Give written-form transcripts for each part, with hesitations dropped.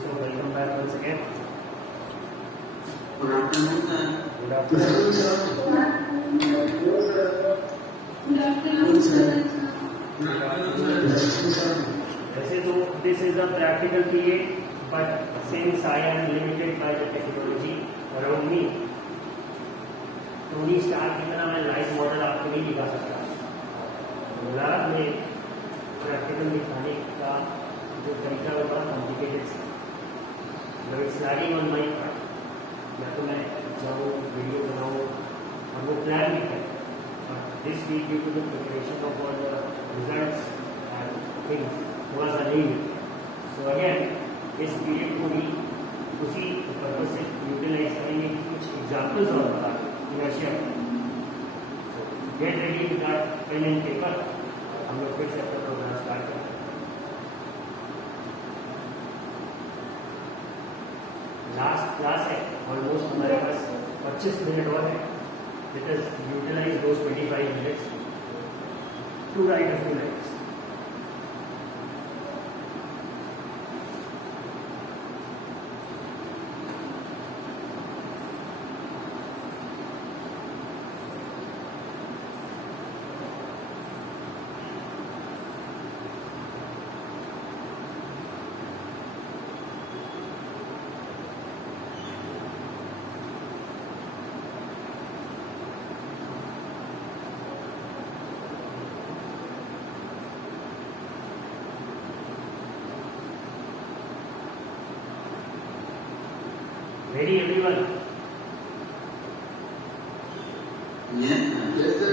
So welcome back once again. Good afternoon, sir. Good afternoon. Good afternoon, sir. Good afternoon, sir. वैसे तो this is a practical period, but since I am limited by the technology around me, Tony star की तरह मैं live model आपको नहीं दिखा सकता। बोला मैं प्रैक्टिकल दिखाने का जो तरीका है बड़ा कॉम्प्लिकेटेड है, but it's lagging on my part. या तो मैं जाऊँ वीडियो बनाऊँ और वो प्लान भी करें, but this week due to the preparation of all the results and things थोड़ा सा नहीं है। सो अगेन इस पीरियड को भी उसी पर्पज से यूटिलाइज करेंगे कि कुछ एग्जाम्पल्स और बता inertia. Get ready with that pen and paper, हम लोग फिर से अपना प्रोग्राम स्टार्ट करें। लास्ट क्लास है, ऑलमोस्ट हमारे पास 25 मिनट और है। Let us utilise those 25 minutes to write a few lines. Ready everyone? Yes, sir.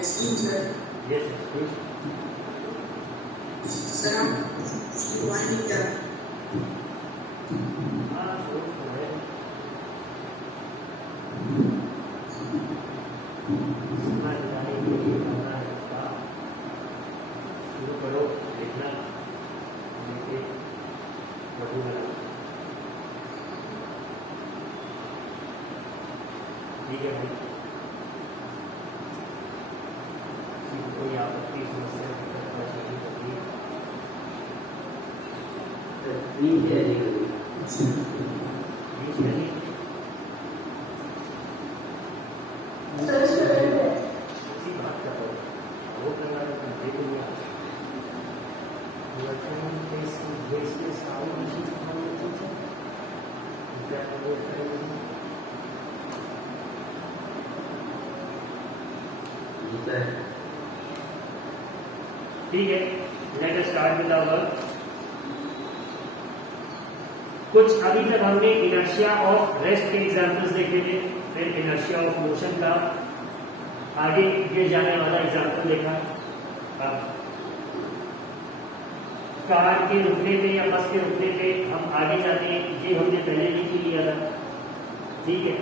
Excuse me, Yes, please. sir, you want me to शुरू करो देखना, देखिए बढ़ू लगा। ठीक है भाई, कोई आपत्ति समस्या दिक्कत परेशानी होती है? ठीक है जी। इसी बात कर रहा हूँ, वो करना है तो दे दूँगा। ठीक है, let us start with our work. कुछ अभी तक हमने इनर्शिया ऑफ रेस्ट के एग्जांपल्स देखे थे, फिर इनर्शिया ऑफ मोशन का आगे गिर जाने वाला एग्जांपल देखा। अब कार के रुकने पे या बस के रुकने पे हम आगे जाते हैं, ये हमने पहले लिख ही लिया था। ठीक है,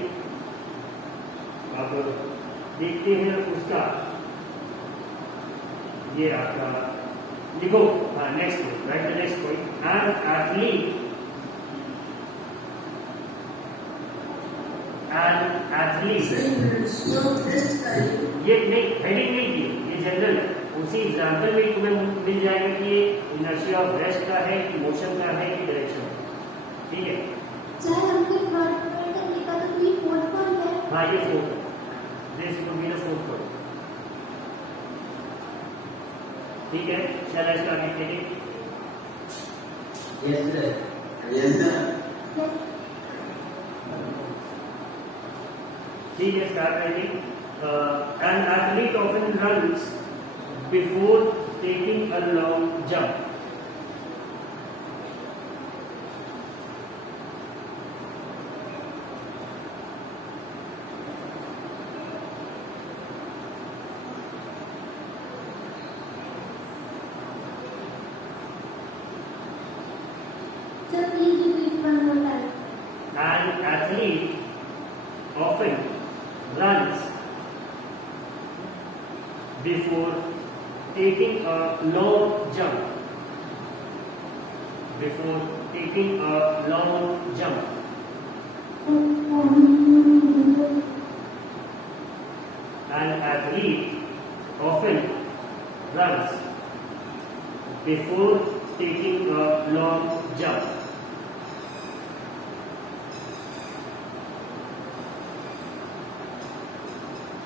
अब देखते हैं उसका, ये आपका लिखो। हाँ, next point, right the next point. An athlete ये नहीं, हेडिंग नहीं की, ये जनरल है। उसी एग्जाम्पल में तुम्हें मिल जाएगा कि ये इनर्शिया ऑफ रेस्ट का है कि मोशन का है कि डायरेक्शन। ठीक है, हाँ ये fourth, this will be the fourth point. ठीक है, shall I start dictating? Yes, sir. Yes, sir. ठीक है, start writing. An athlete often runs before taking a long jump. Sir, please repeat one more time. An athlete often runs before taking a long jump. Before taking a long jump. An athlete often runs before taking a long jump.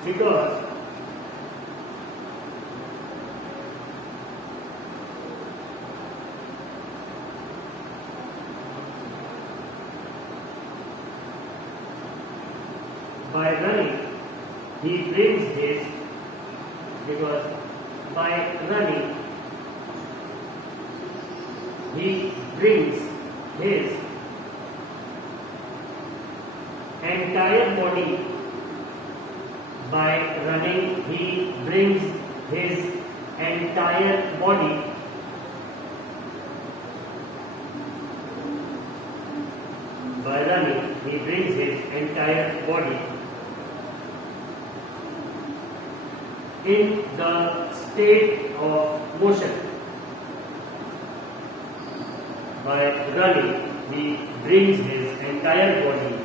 Because by running he brings his, because by running he brings his entire body. By running he brings his entire body by running he brings his entire body in the state of motion. By running he brings his entire body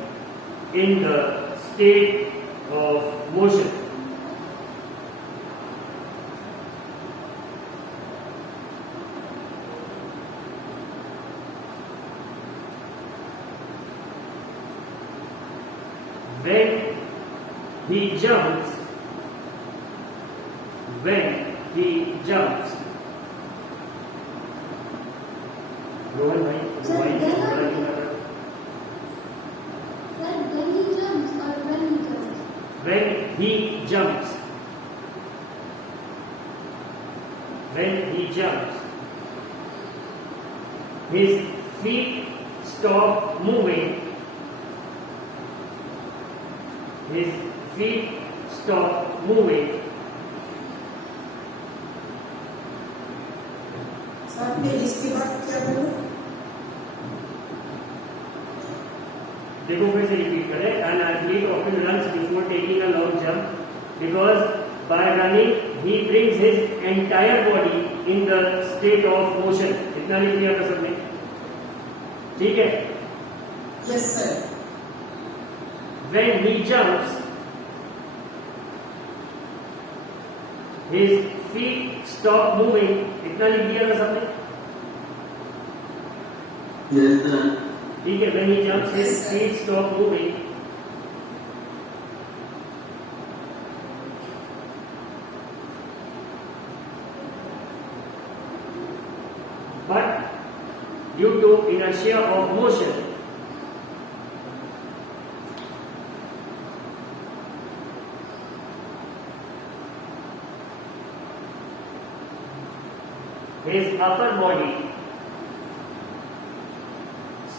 in the state of motion. When he jumps, Rohan bhai, Sir, voice when- थोड़ा नहीं आ रहा। Sir, when he jumps or when he jumps? When he jumps, his feet stop moving. His feet stop moving. साथ में इसके बाद क्या बोलूं? देखो फिर से रिपीट करें. An athlete often runs before taking a long jump because by running he brings his entire body in the state of motion. इतना लिख लिया था सबने, ठीक है. Yes, sir. When he jumps, his feet stop moving. इतना लिख दिया था सबने, Yes, sir. ठीक है. When he jumps, his feet stop moving. But due to inertia of motion, his upper body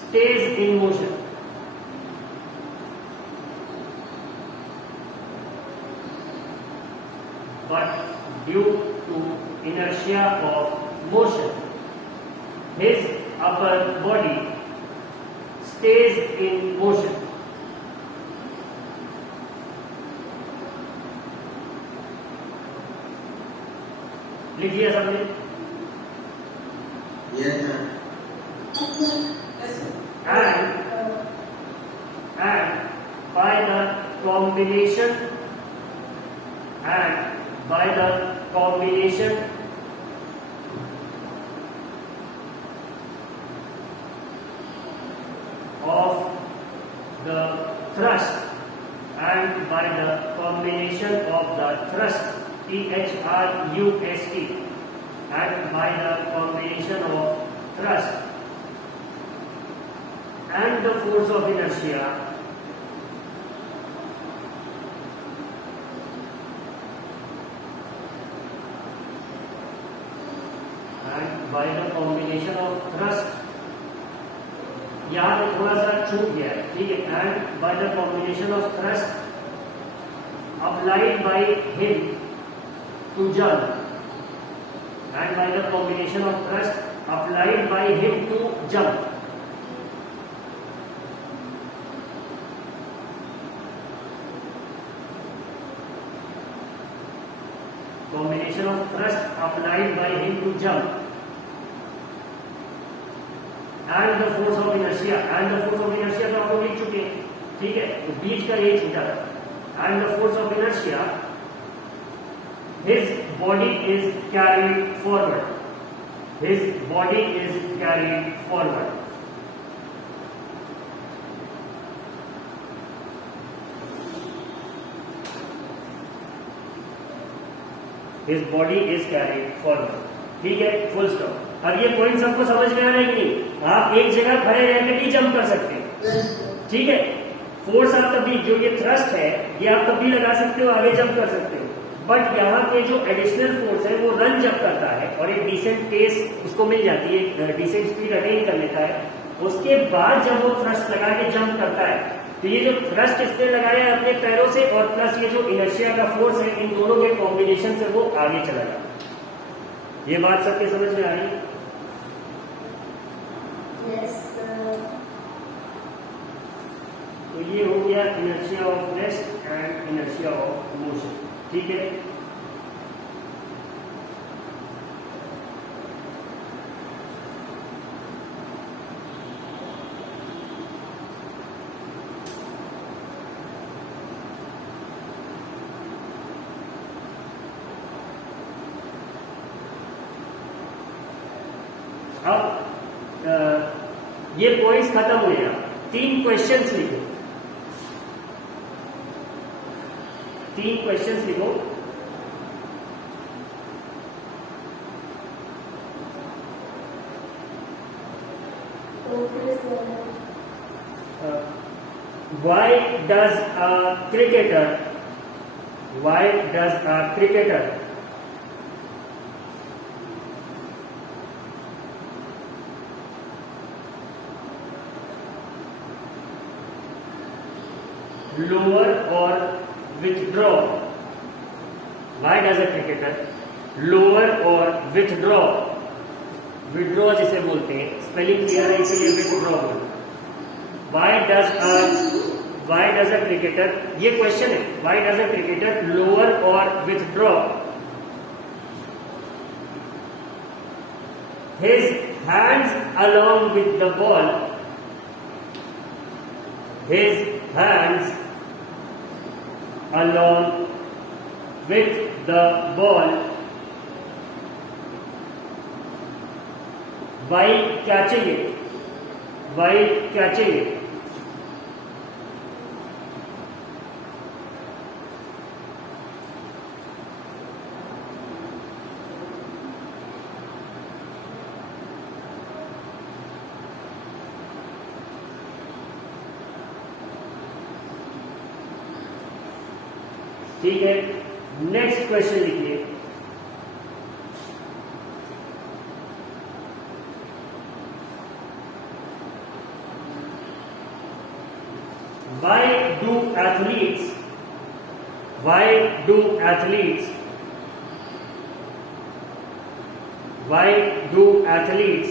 stays in motion. But due to inertia of motion, his upper body stays in motion. लिख लिया सबने? Yes, sir. Yes, sir. And by the combination of the thrust and by the combination of the thrust, THRUST, and by the combination of thrust and the force of inertia, and by the combination of thrust, यहाँ पे थोड़ा सा छूट गया है, ठीक है, and by the combination of thrust applied by him to jump, and by the combination of thrust applied by him to jump, combination of thrust applied by him to jump and the force of inertia, and the force of inertia तो आप लोग लिख चुके हैं, ठीक है, तो बीच का ये छूटा, and the force of inertia, his body is carried forward, his body is carried forward, his body is carried forward, ठीक है, full stop। अब ये पॉइंट सबको समझ में आ रहा है कि नहीं? आप एक जगह खड़े रहकर भी जंप कर सकते हैं, ठीक है, फोर्स आप तभी, जो ये थ्रस्ट है ये आप तब भी लगा सकते हो, आगे जंप कर सकते हो, बट यहाँ पे जो एडिशनल फोर्स है वो रन जब करता है और एक डिसेंट पेस उसको मिल जाती है, डिसेंट स्पीड अटेन कर लेता है, उसके बाद जब वो थ्रस्ट लगा के जंप करता है, तो ये जो थ्रस्ट इसने लगाया है अपने पैरों से और प्लस ये जो इनर्शिया का फोर्स है, इन दोनों के कॉम्बिनेशन से वो आगे चला जाता है। ये बात सबके समझ में आ रही है? Yes, sir. तो ये हो गया inertia of rest and inertia of motion, ठीक है। अब ये पॉइंट्स खत्म हो गया, 3 क्वेश्चंस लिखो, 3 क्वेश्चंस लिखो। Okay, sir. Why does a cricketer lower or withdraw? Why does a cricketer lower or withdraw? Withdraw जिसे बोलते हैं, स्पेलिंग क्लियर है इसलिए withdraw बोलते हैं। Why does a cricketer, ये क्वेश्चन है, why does a cricketer lower or withdraw his hands along with the ball? His hands along with the ball while catching it. ठीक है, नेक्स्ट क्वेश्चन लिखिए। Why do athletes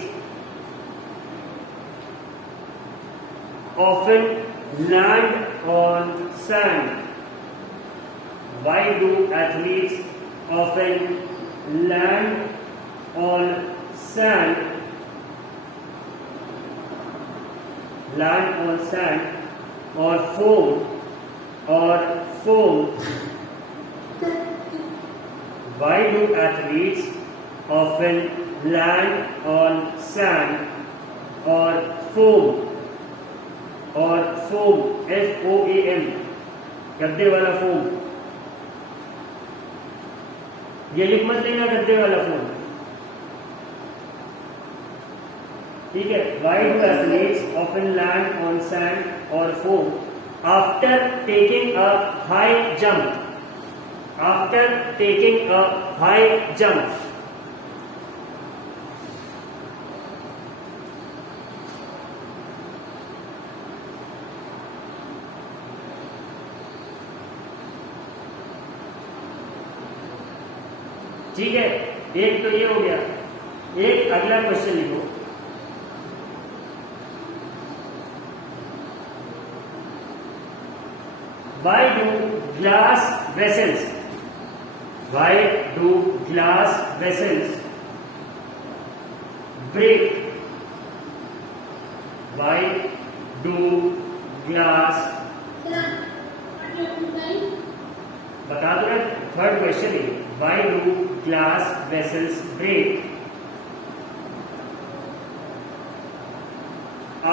often land on sand? Why do athletes often land on sand? Or foam? Why do athletes often land on sand or foam? FOAM, गद्दे वाला foam. ये लिख मत लेना गद्दे वाला फोम, ठीक है, why do athletes often land on sand or foam after taking a high jump? After taking a high jump. ठीक है, एक तो ये हो गया। एक अगला क्वेश्चन लिखो, why do glass vessels break? Why do glass, बता दो ना, थर्ड क्वेश्चन है, why do glass vessels break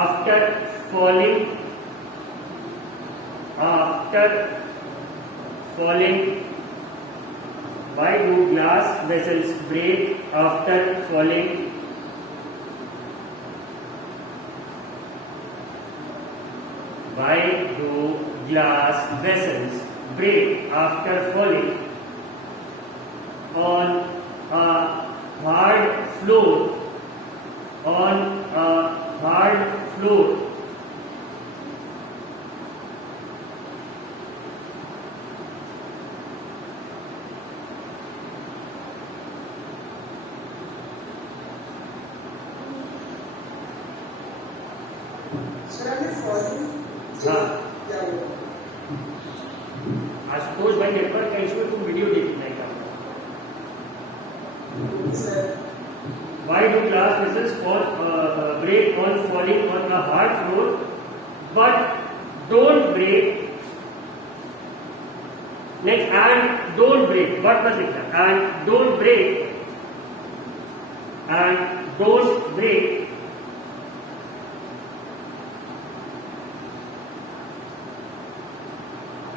after falling? Why do glass vessels break after falling? Why do glass vessels break after falling on a hard floor? On a hard floor. Sir आपने following हाँ, क्या हुआ? आशुतोष भाई network का issue है, तुम video देखना है। Sir Why do glass vessels break on falling on a hard floor, but don't break? Next, and don't break. What must लिखना? And don't break. And don't break.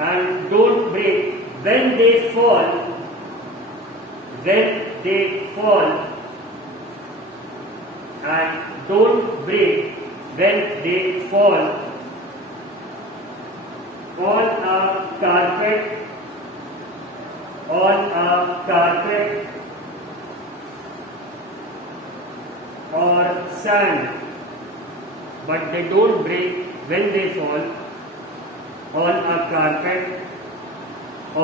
And don't break when they fall. When they fall. And don't break when they fall on a carpet, or sand, but they don't break when they fall on a carpet